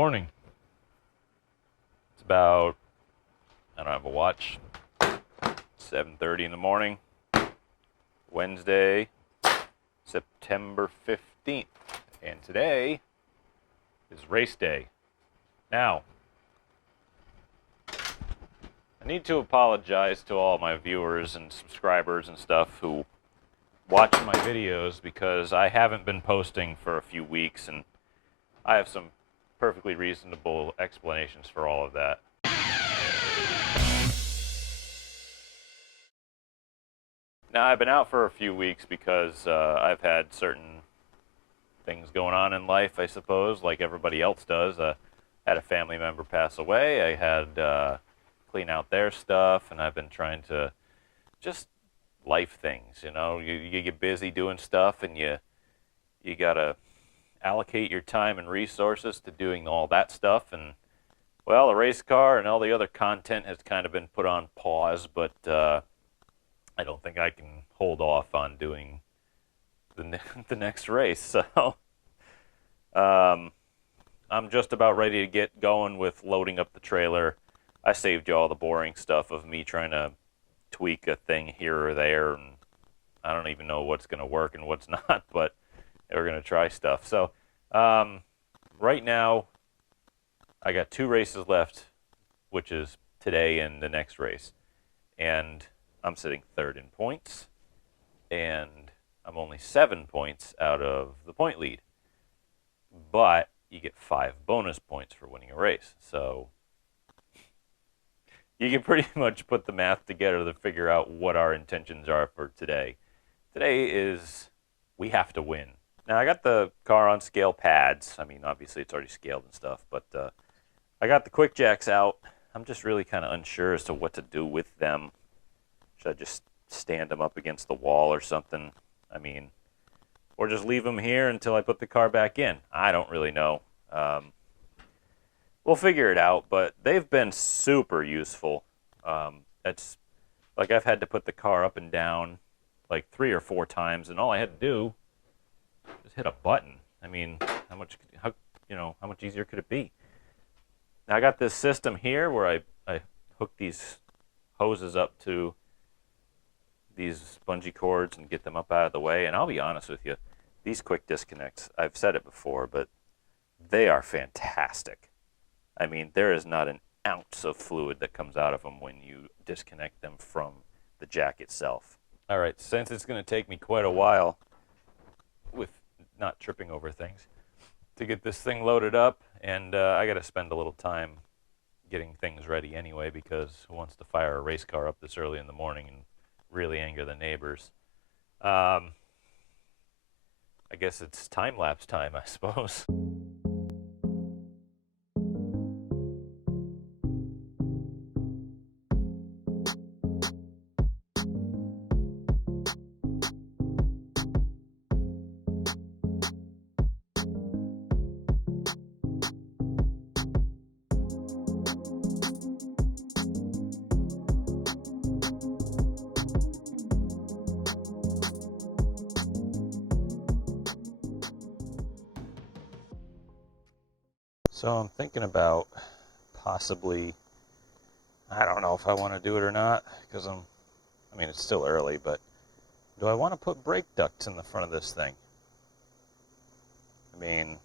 morning. It's about, I don't have a watch, 7:30 in the morning, Wednesday, September 15th. And today is race day. Now, I need to apologize to all my viewers and subscribers and stuff who watch my videos because I haven't been posting for a few weeks, and I have some perfectly reasonable explanations for all of that. Now, I've been out for a few weeks because I've had certain things going on in life, I suppose, like everybody else does. Had a family member pass away. I had clean out their stuff, and I've been trying to just life things, you know. You get busy doing stuff, and you gotta allocate your time and resources to doing all that stuff. And well, the race car and all the other content has kind of been put on pause, but I don't think I can hold off on doing the next race. So I'm just about ready to get going with loading up the trailer. I saved you all the boring stuff of me trying to tweak a thing here or there, and I don't even know what's going to work and what's not, but we're going to try stuff. So right now I got 2 races left, which is today and the next race, and I'm sitting 3rd in points, and I'm only 7 points out of the point lead, but you get 5 bonus points for winning a race. So you can pretty much put the math together to figure out what our intentions are for today. Today is we have to win. Now, I got the car on scale pads. I mean, obviously it's already scaled and stuff, but I got the quick jacks out. I'm just really kind of unsure as to what to do with them. Should I just stand them up against the wall or something? I mean, or just leave them here until I put the car back in. I don't really know. We'll figure it out, but they've been super useful. It's like I've had to put the car up and down like 3 or 4 times, and all I had to do was hit a button. I mean, how much easier could it be? Now, I got this system here where I hook these hoses up to these bungee cords and get them up out of the way. And I'll be honest with you, these quick disconnects, I've said it before, but they are fantastic. I mean, there is not an ounce of fluid that comes out of them when you disconnect them from the jack itself. All right, since it's going to take me quite a while with not tripping over things to get this thing loaded up, and I got to spend a little time getting things ready anyway, because who wants to fire a race car up this early in the morning and really anger the neighbors? I guess it's time-lapse time, I suppose. So I'm thinking about possibly, I don't know if I want to do it or not, because I mean, it's still early, but do I want to put brake ducts in the front of this thing? I mean,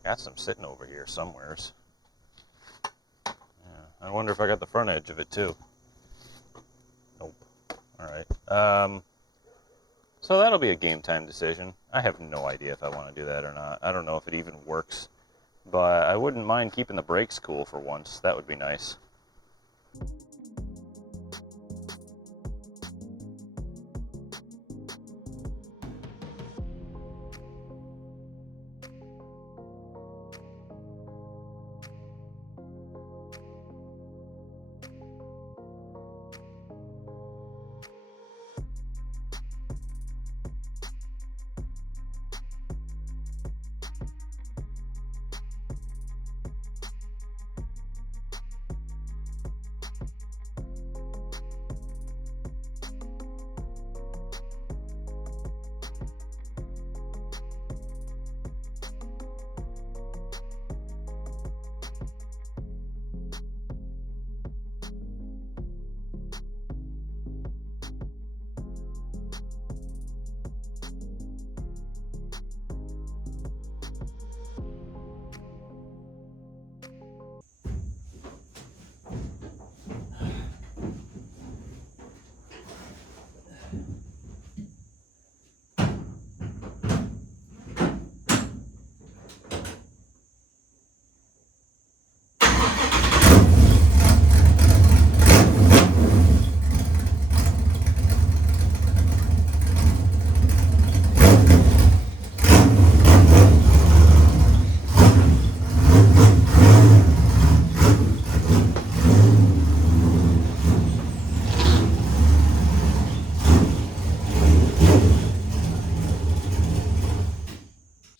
I got some sitting over here somewheres. Yeah, I wonder if I got the front edge of it too. Nope. All right. So that'll be a game time decision. I have no idea if I want to do that or not. I don't know if it even works. But I wouldn't mind keeping the brakes cool for once. That would be nice.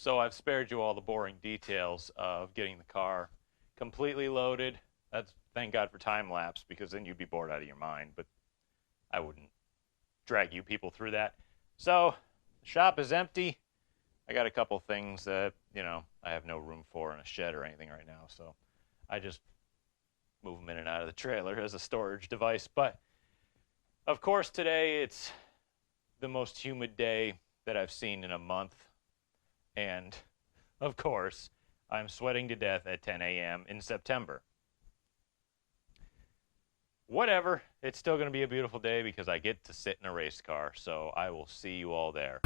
So I've spared you all the boring details of getting the car completely loaded. That's thank God for time lapse, because then you'd be bored out of your mind, but I wouldn't drag you people through that. So the shop is empty. I got a couple things that, I have no room for in a shed or anything right now, so I just move them in and out of the trailer as a storage device. But of course, today it's the most humid day that I've seen in a month. And of course, I'm sweating to death at 10 a.m. in September. Whatever, it's still going to be a beautiful day because I get to sit in a race car. So I will see you all there.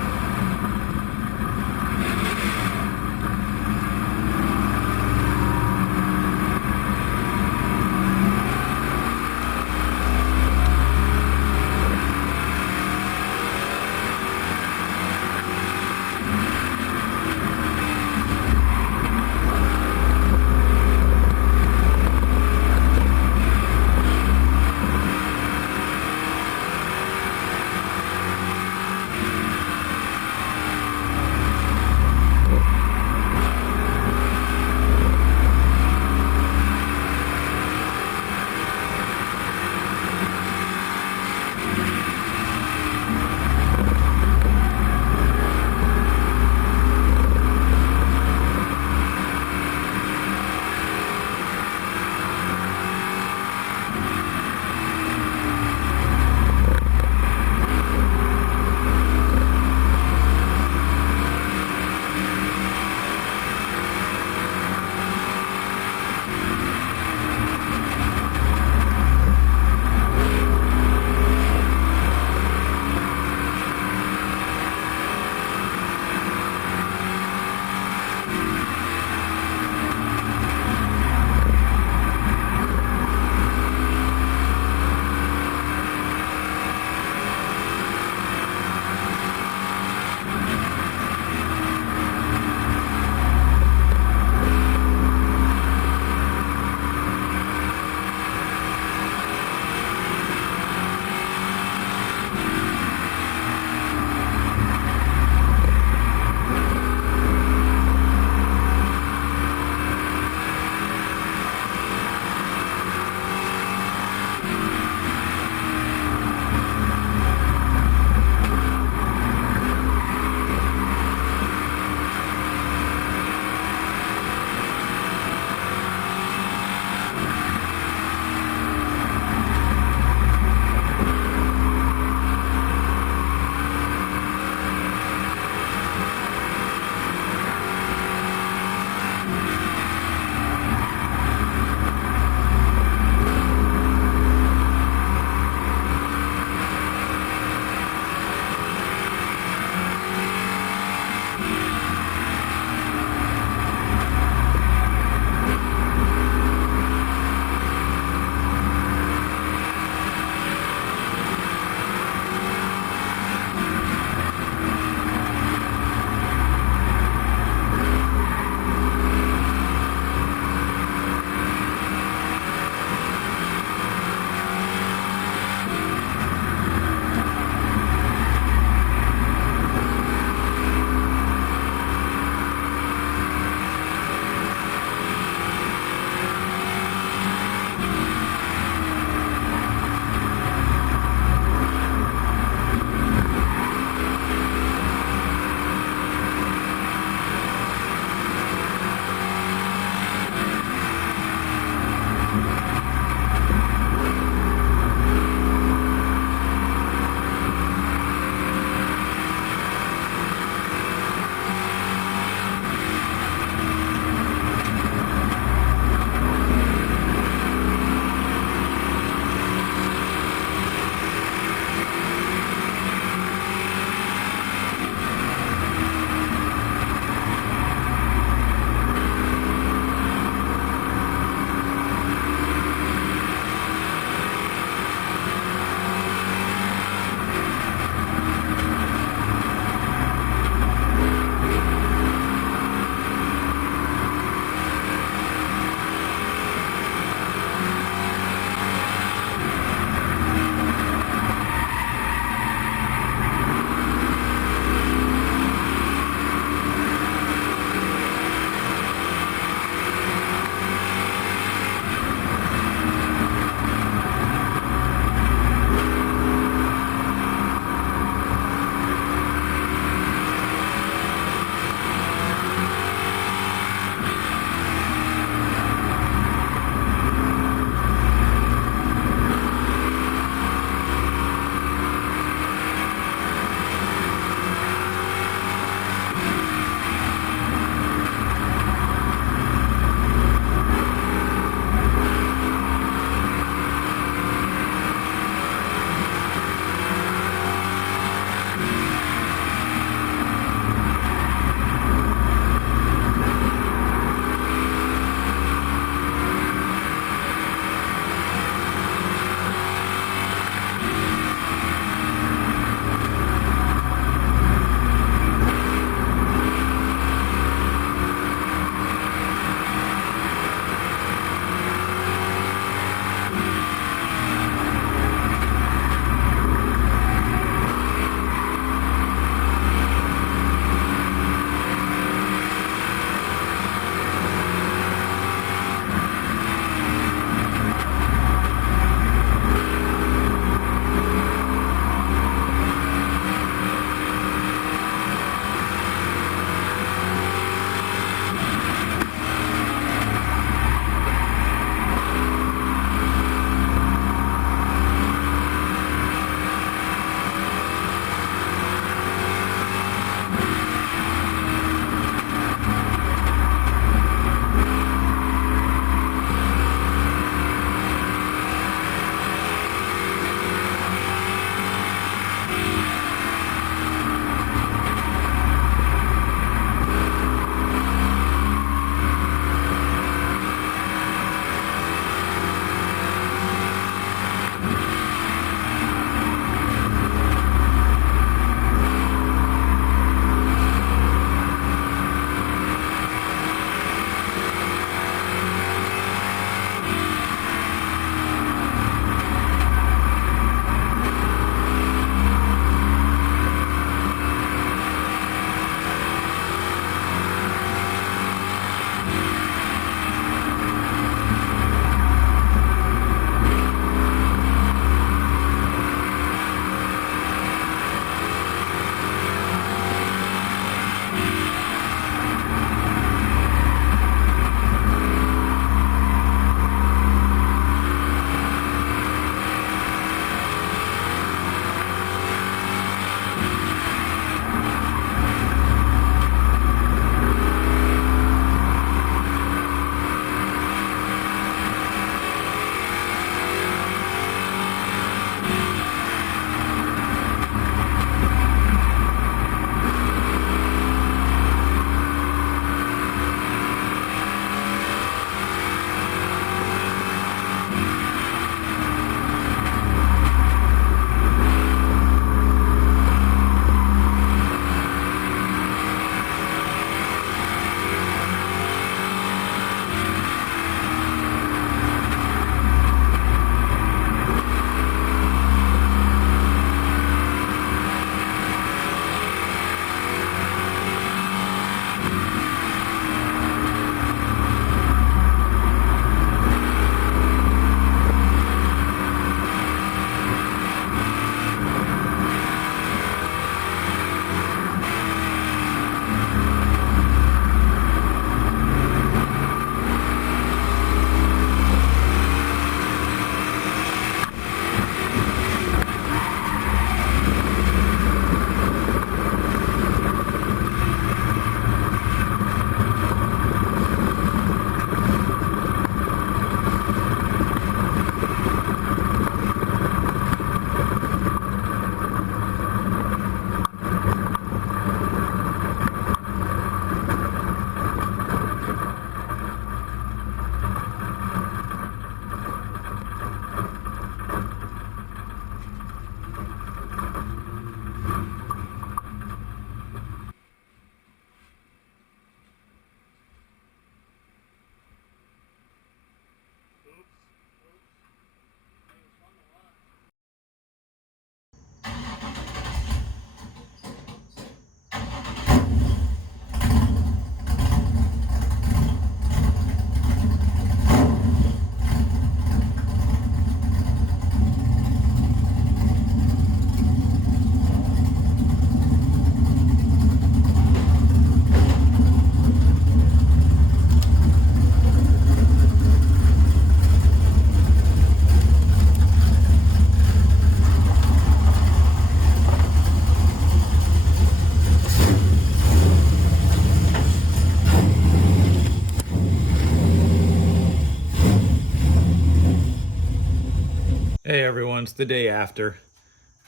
Hey everyone, it's the day after.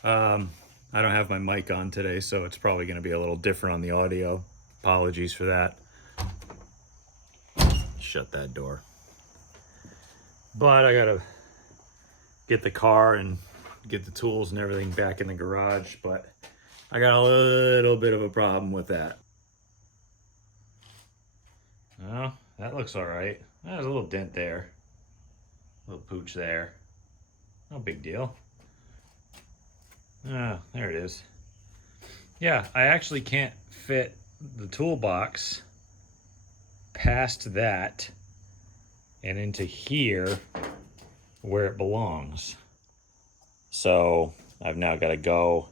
I don't have my mic on today, so it's probably going to be a little different on the audio. Apologies for that. Shut that door. But I gotta get the car and get the tools and everything back in the garage, but I got a little bit of a problem with that. Oh, that looks all right. There's a little dent there. A little pooch there. No big deal. Ah, there it is. Yeah, I actually can't fit the toolbox past that and into here where it belongs. So I've now got to go.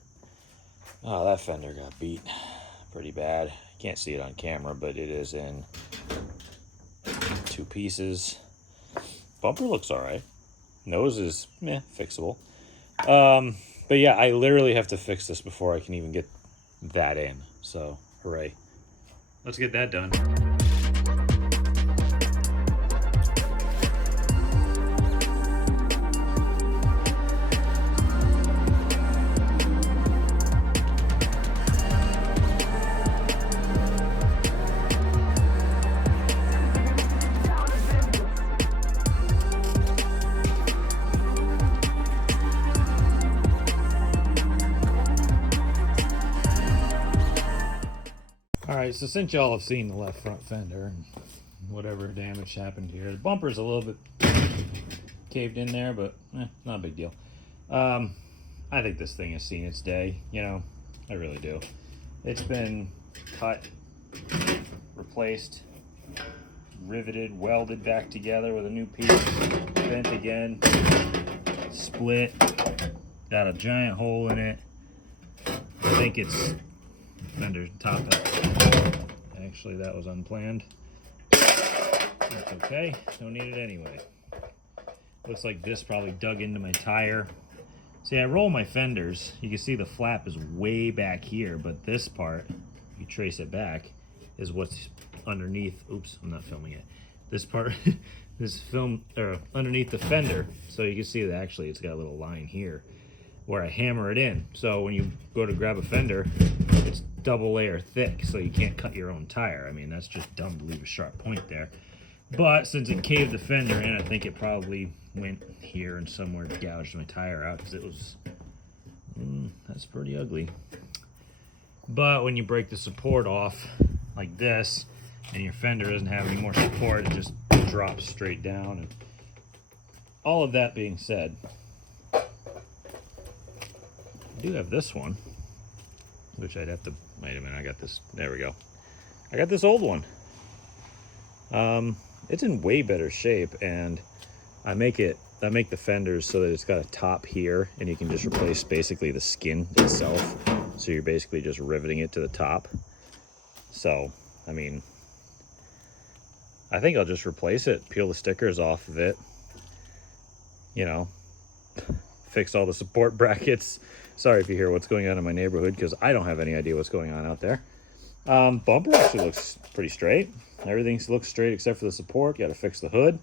Oh, that fender got beat pretty bad. Can't see it on camera, but it is in two pieces. Bumper looks all right. Nose is fixable. But yeah, I literally have to fix this before I can even get that in. So hooray. Let's get that done. Alright, so since y'all have seen the left front fender and whatever damage happened here, the bumper's a little bit caved in there, but not a big deal. I think this thing has seen its day, I really do. It's been cut, replaced, riveted, welded back together with a new piece, bent again, split, got a giant hole in it. I think it's fender top hat. Actually, that was unplanned. That's okay. Don't need it anyway. Looks like this probably dug into my tire. See, I roll my fenders. You can see the flap is way back here, but this part, if you trace it back, is what's underneath. Oops, I'm not filming it. This part, underneath the fender. So you can see that actually it's got a little line here where I hammer it in. So when you go to grab a fender, it's double layer thick, so you can't cut your own tire. I mean, that's just dumb to leave a sharp point there. But since it caved the fender in, I think it probably went here and somewhere gouged my tire out, because it was, that's pretty ugly. But when you break the support off like this, and your fender doesn't have any more support, it just drops straight down. And all of that being said, I do have this one, which I'd have to, wait a minute, I got this, there we go. I got this old one. It's in way better shape, and I make the fenders so that it's got a top here, and you can just replace basically the skin itself. So you're basically just riveting it to the top. So, I mean, I think I'll just replace it, peel the stickers off of it, fix all the support brackets. Sorry if you hear what's going on in my neighborhood, because I don't have any idea what's going on out there. Bumper actually looks pretty straight. Everything looks straight except for the support. Got to fix the hood.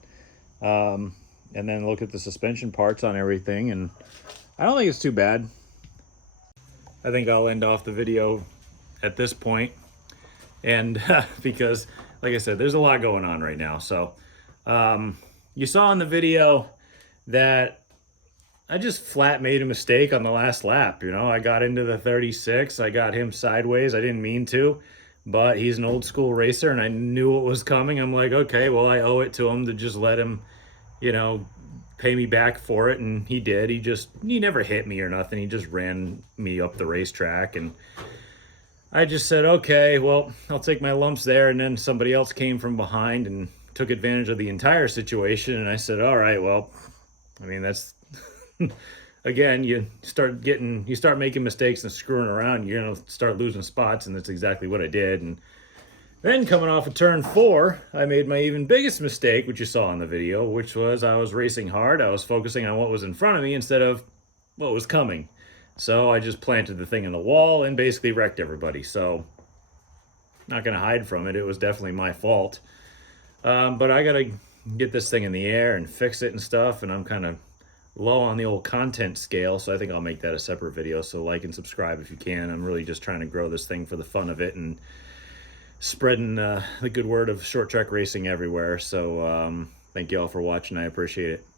And then look at the suspension parts on everything, and I don't think it's too bad. I think I'll end off the video at this point. And because, like I said, there's a lot going on right now. So you saw in the video that I just flat made a mistake on the last lap. I got into the 36. I got him sideways. I didn't mean to, but he's an old school racer, and I knew what was coming. I'm like, okay, well, I owe it to him to just let him, pay me back for it. And he did. He never hit me or nothing. He just ran me up the racetrack. And I just said, okay, well, I'll take my lumps there. And then somebody else came from behind and took advantage of the entire situation. And I said, all right, well, I mean, that's, again, you start making mistakes and screwing around, you're going to start losing spots, and that's exactly what I did. And then coming off of turn 4, I made my even biggest mistake, which you saw in the video, which was I was racing hard. I was focusing on what was in front of me instead of what was coming. So I just planted the thing in the wall and basically wrecked everybody. So not going to hide from it. It was definitely my fault. But I got to get this thing in the air and fix it and stuff, and I'm kind of low on the old content scale, so I think I'll make that a separate video. So like and subscribe if you can. I'm really just trying to grow this thing for the fun of it and spreading the good word of short track racing everywhere. So thank you all for watching. I appreciate it.